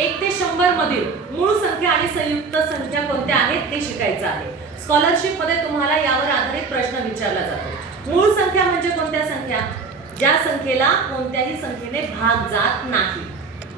1 ते 100 मधील मूळ संख्या आणि संयुक्त संख्या कोणत्या आहेत ते शिकायचं आहे. स्कॉलरशिप मध्ये तुम्हाला यावर आधारित प्रश्न विचारला जातो. मूळ संख्या म्हणजे कोणत्या संख्या? ज्या संख्येला कोणत्याही संख्येने भाग जात नाही,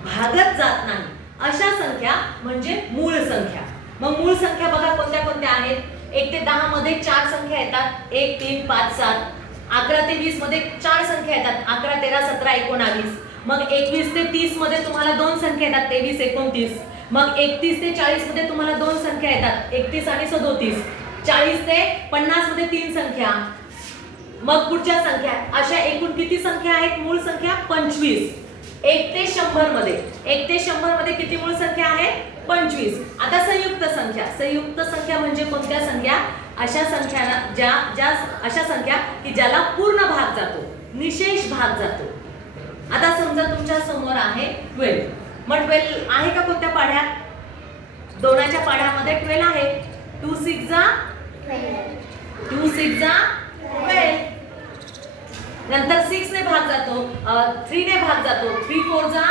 भागत जात नाही, अशा संख्या म्हणजे मूळ संख्या. मग मूळ संख्या बघा कोणत्या कोणत्या आहेत. 1 ते 10 मध्ये 4 संख्या येतात, 1 3 5 7. 11 ते 20 मध्ये 4 संख्या येतात, 11 13 17 19. मग 21 ते 30 मध्ये तुम्हाला 2 संख्या येतात, 23 29. मग 31 ते 40 मध्ये तुम्हाला 2 संख्या येतात, 31 आणि 37. 40 ते 50 मध्ये 3 संख्या. मग पुढच्या संख्या. अशा एकूण किती संख्या आहेत मूळ संख्या? 25. 1 ते 100 मध्ये 1 ते 100 मध्ये किती मूळ संख्या आहेत? 25. आता संयुक्त संख्या. संयुक्त संख्या म्हणजे कोणत्या संख्या? अशा संख्या अशा संख्या की ज्याला पूर्ण भाग जातो, निशेष भाग जातो. आता समजा तुमच्या समोर आहे 12. मग 12 आहे का कोणत्या पाढ्यात? दोनाच्या पाढ्यामध्ये 12 आहे. 2 6 जा 2 6 जा 12. नंतर 6 ने भाग जातो, 3 ने भाग जातो, 3 4 जा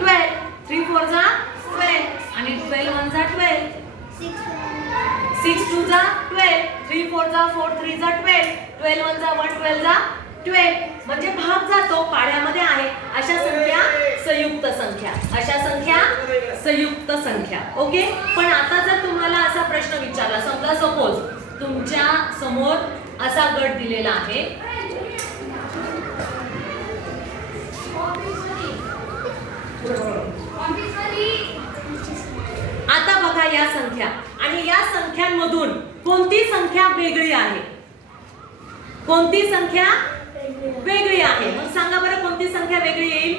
12, 3 4 जा 12 आणि 12 1 जा 12, 6 2 जा 12, 3 4 जा 4 3 जा 12, 12 1 जा 1 12 जा 12. म्हणजे भाग जातो, पाढ्यामध्ये आहे. अशा संख्या संयुक्त संख्या. अशा संख्या संयुक्त संख्या. ओके. पण आता जर तुम्हाला असा प्रश्न विचारला, समजा सपोज तुमच्या समोर असा गट दिलेला आहे. आता बघा या संख्या आणि या संख्यांमधून कोणती संख्या वेगळी आहे? कोणती संख्या वेगळी आहे? मग सांगा बरं कोणती संख्या वेगळी येईल?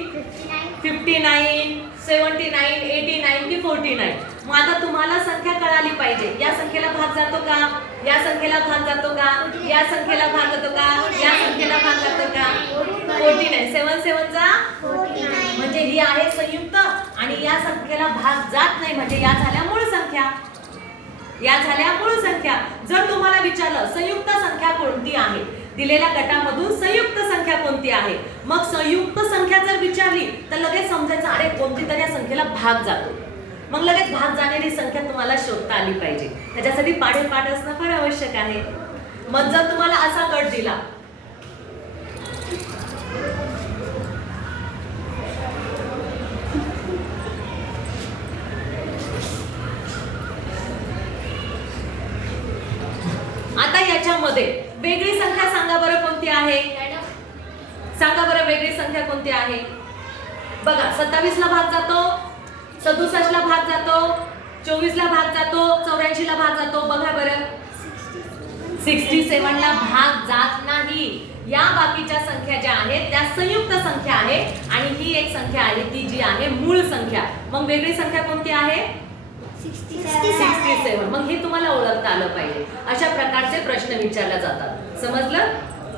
59, 79, 89 की 49? मग आता तुम्हाला संख्या कळाली पाहिजे. या संख्येला भाग जातो का? या संख्येला भाग जातो का? या संख्येला भाग जातो का? या संख्येला भाग जातो का? 49. 7 7 जा 49. म्हणजे ही आहे संयुक्त आणि या संख्येला भाग जात नाही, म्हणजे या झाल्या मूळ संख्या. या झाल्या मूळ संख्या. जर तुम्हाला विचारलं संयुक्त संख्या कोणती आहे, दिलेल्या गटामधून संयुक्त संख्या कोणती आहे, मग संयुक्त संख्या जर विचारली तर लगेच समजायचं अरे कोणती तरी या संख्येला भाग जातो. मग लगेच भाग जाणारी संख्या तुम्हाला शोधता आली पाहिजे. त्याच्यासाठी पाढे पाठ असणं फार आवश्यक आहे. मग जर तुम्हाला असा गट दिला, आता याच्यामध्ये वेगळी संख्या सांगा बरं कोणती आहे? सांगा बरं वेगळी संख्या कोणती आहे? बघा 27 ला भाग जातो, 67 ला भाग जातो, 24 ला भाग जातो, 84 ला भाग जातो. बघा बरं 67 ला भाग जात नाही. या बाकीच्या संख्या ज्या आहेत त्या संयुक्त संख्या आहे आणि ही एक संख्या आहे ती जी आहे मूळ संख्या. मग वेगळी संख्या कोणती आहे? 67. मग हे तुम्हाला ओळखता आलं पाहिजे. अशा प्रकारचे प्रश्न विचारले जातात. समजलं?